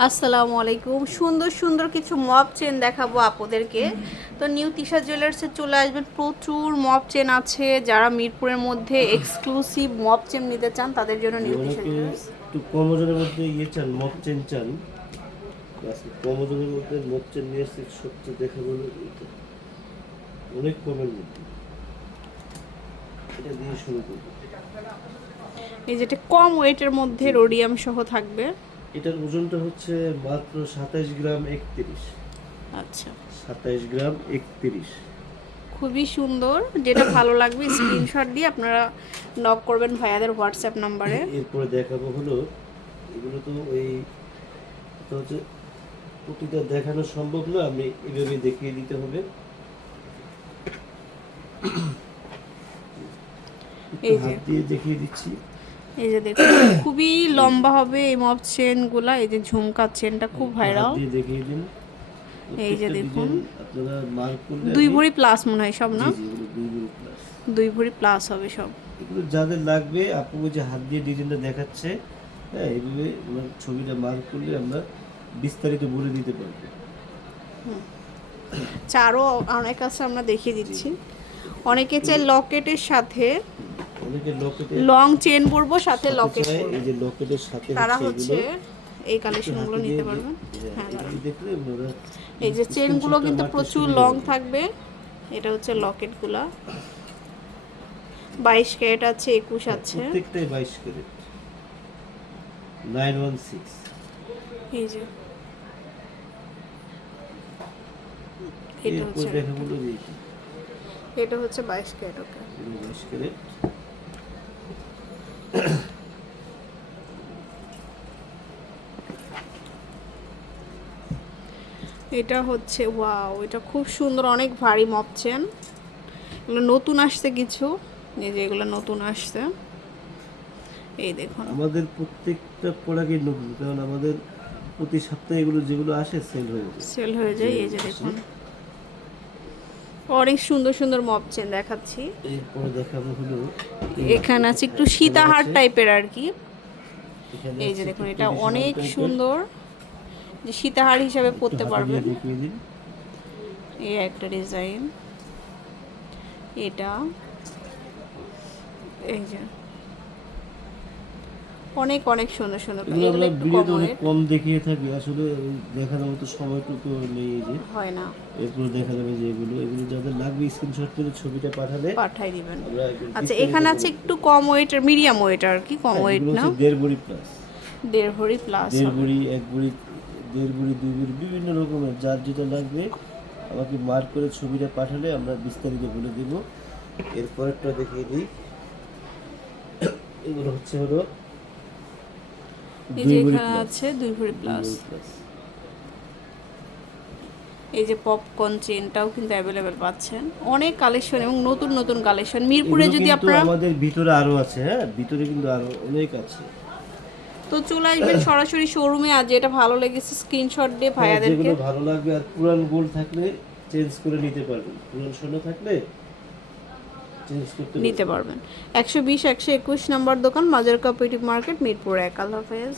আসসালামু আলাইকুম। সুন্দর সুন্দর কিছু মপ চেন দেখাবো আপনাদেরকে তো নিউ তিশা জুয়েলার্সে চলে আসবেন। প্রচুর মপ চেন আছে। যারা মিরপুরের মধ্যে এক্সক্লুসিভ মপ চেন নিতে চান তাদের জন্য নিউ তিশা জুয়েলার্স একটু কম ওজনের মধ্যে ইয়ে চান মপ চেন? চান কম ওজনের মধ্যে মপ চেন নিয়ে এসেছি সবচেয়ে দেখা বলে এটা। অনেক কমের মধ্যে। এটা দিয়ে শুরু করব। এই যেটা কম ওয়েটের মধ্যে রোডিয়াম সহ থাকবে। এটার ওজনটা হচ্ছে মাত্র সাতাইশ গ্রাম একত্রিশ। আচ্ছা। সাতাইশ গ্রাম একত্রিশ। খুবই সুন্দর যেটা ভালো লাগবে স্ক্রিনশট দিয়ে আপনারা নক করবেন ভাইয়াদের হোয়াটসঅ্যাপ নাম্বারে এরপরে দেখাবো হলো এগুলো তো ওই তো হচ্ছে প্রতিটা দেখানো সম্ভব না আমি এভাবে দেখিয়ে দিতে হবে। এই যে। দিয়ে দেখিয়ে দিচ্ছি। এই যে দেখুন খুবই লম্বা হবে এই মপ চেনগুলা এই যে ঝুমকা চেনটা খুব ভাইরাল হাত দেখিয়ে দিন। এই যে দেখুন। আপনারা মার্ক করলে দুই ভরি প্লাস মনে হয় সব না? দুই ভরি plus। দুই ভরি প্লাস হবে সব। এগুলো যাদের লাগবে আপু যে হাত দিয়ে ডিজাইনটা দেখাচ্ছে হ্যাঁ এইভাবে ওনার ছবিটা মার্ক করলে আমরা বিস্তারিত বলে দিতে পারব। চারও অনেক আছে আমরা দেখিয়ে দিচ্ছি। অনেকে চাই লকেটের সাথে লং চেন পরবো সাথে লকেট এই যে লকেটের সাথে তারা হচ্ছে এই কালেকশনগুলো নিতে পারবেন হ্যাঁ, হ্যাঁ এই যে চেনগুলো কিন্তু প্রচুর লং থাকবে। এটা হচ্ছে লকেটগুলা বাইশ ক্যারেট আছে একুশ আছে। প্রত্যেকটাই বাইশ ক্যারেট। Nine one six. এই যে। এটা হচ্ছে বাইশ ক্যারেট ওকে। বাইশ ক্যারেট। এটা হচ্ছে ওয়াও এটা খুব সুন্দর অনেক ভারী মপছেন এগুলো নতুন আসছে কিছু। এই যে এগুলো নতুন আসছে। এই দেখুন। আমাদের প্রত্যেকটা প্রোডাক্টই নতুন কারণ আমাদের প্রতি সপ্তাহে এগুলো যেগুলো আসে সেল হয়ে যায়। সেল হয়ে যায় এই যে দেখুন। অনেক সুন্দর সুন্দর মপ চেন দেখাচ্ছি। এরপরে দেখাবো হলো এখানে আছে একটু সীতাহার টাইপের আর কি। এই যে দেখুন এটা অনেক সুন্দর। যে সীতাহার হিসাবে পড়তে পরতে পারবেন। এই একটা ডিজাইন এটা। এই যে। অনেক অনেক সুন্দর সুন্দর। এগুলো ভিডিওতে অনেক কম দেখিয়ে থাকি। আসলে দেখানোর মতো সময়টুকু নেই যে। হয় না। এরপর দেখা যাবে যে এগুলো এগুলো যাদের লাগবে স্ক্রিনশট করে ছবিটা পাঠালে পাঠাই দিবেন। আচ্ছা এখানে আছে একটু কম ওয়েটের মিডিয়াম ওয়েট আর কি কম হ্যাঁ, ওয়েট না? দেড় বড়ি প্লাস দেড় ভরি প্লাস দেড় বড়ি এক বড়ি দেড় বড়ি দুই বড়ি বিভিন্ন রকমের। যার যেটা লাগবে আমাকে মার্ক করে ছবিটা পাঠালে আমরা বিস্তারিত বলে দেব। এরপরেরটা দেখিয়ে দিই। এগুলো হচ্ছে হলো এই যে এখানে আছে দুই ভরি প্লাস এই যে পপকর্ন চেনটাও কিন্তু অ্যাভেলেবেল পাচ্ছেন। অনেক কালেকশন এবং নতুন নতুন কালেকশন মিরপুরে যদি আপনারা আমাদের ভিতরে আরও আছে হ্যাঁ? ভিতরে কিন্তু আরও অনেক আছে। তো চলে আসবেন সরাসরি শোরুমে আর যেটা ভালো লেগেছে স্ক্রিনশট দিয়ে হ্যাঁ, ভাইয়াদেরকে। ভালো লাগবে আর পুরান গোল্ড থাকলে চেঞ্জ করে নিতে পারবেন। পুরান সোনা থাকলে নিতে পারবেন। একশো বিশ একশো একুশ নম্বর দোকান মাজার কোঅপারেটিভ মার্কেট মিরপুর এক। আল্লাহ হাফেজ।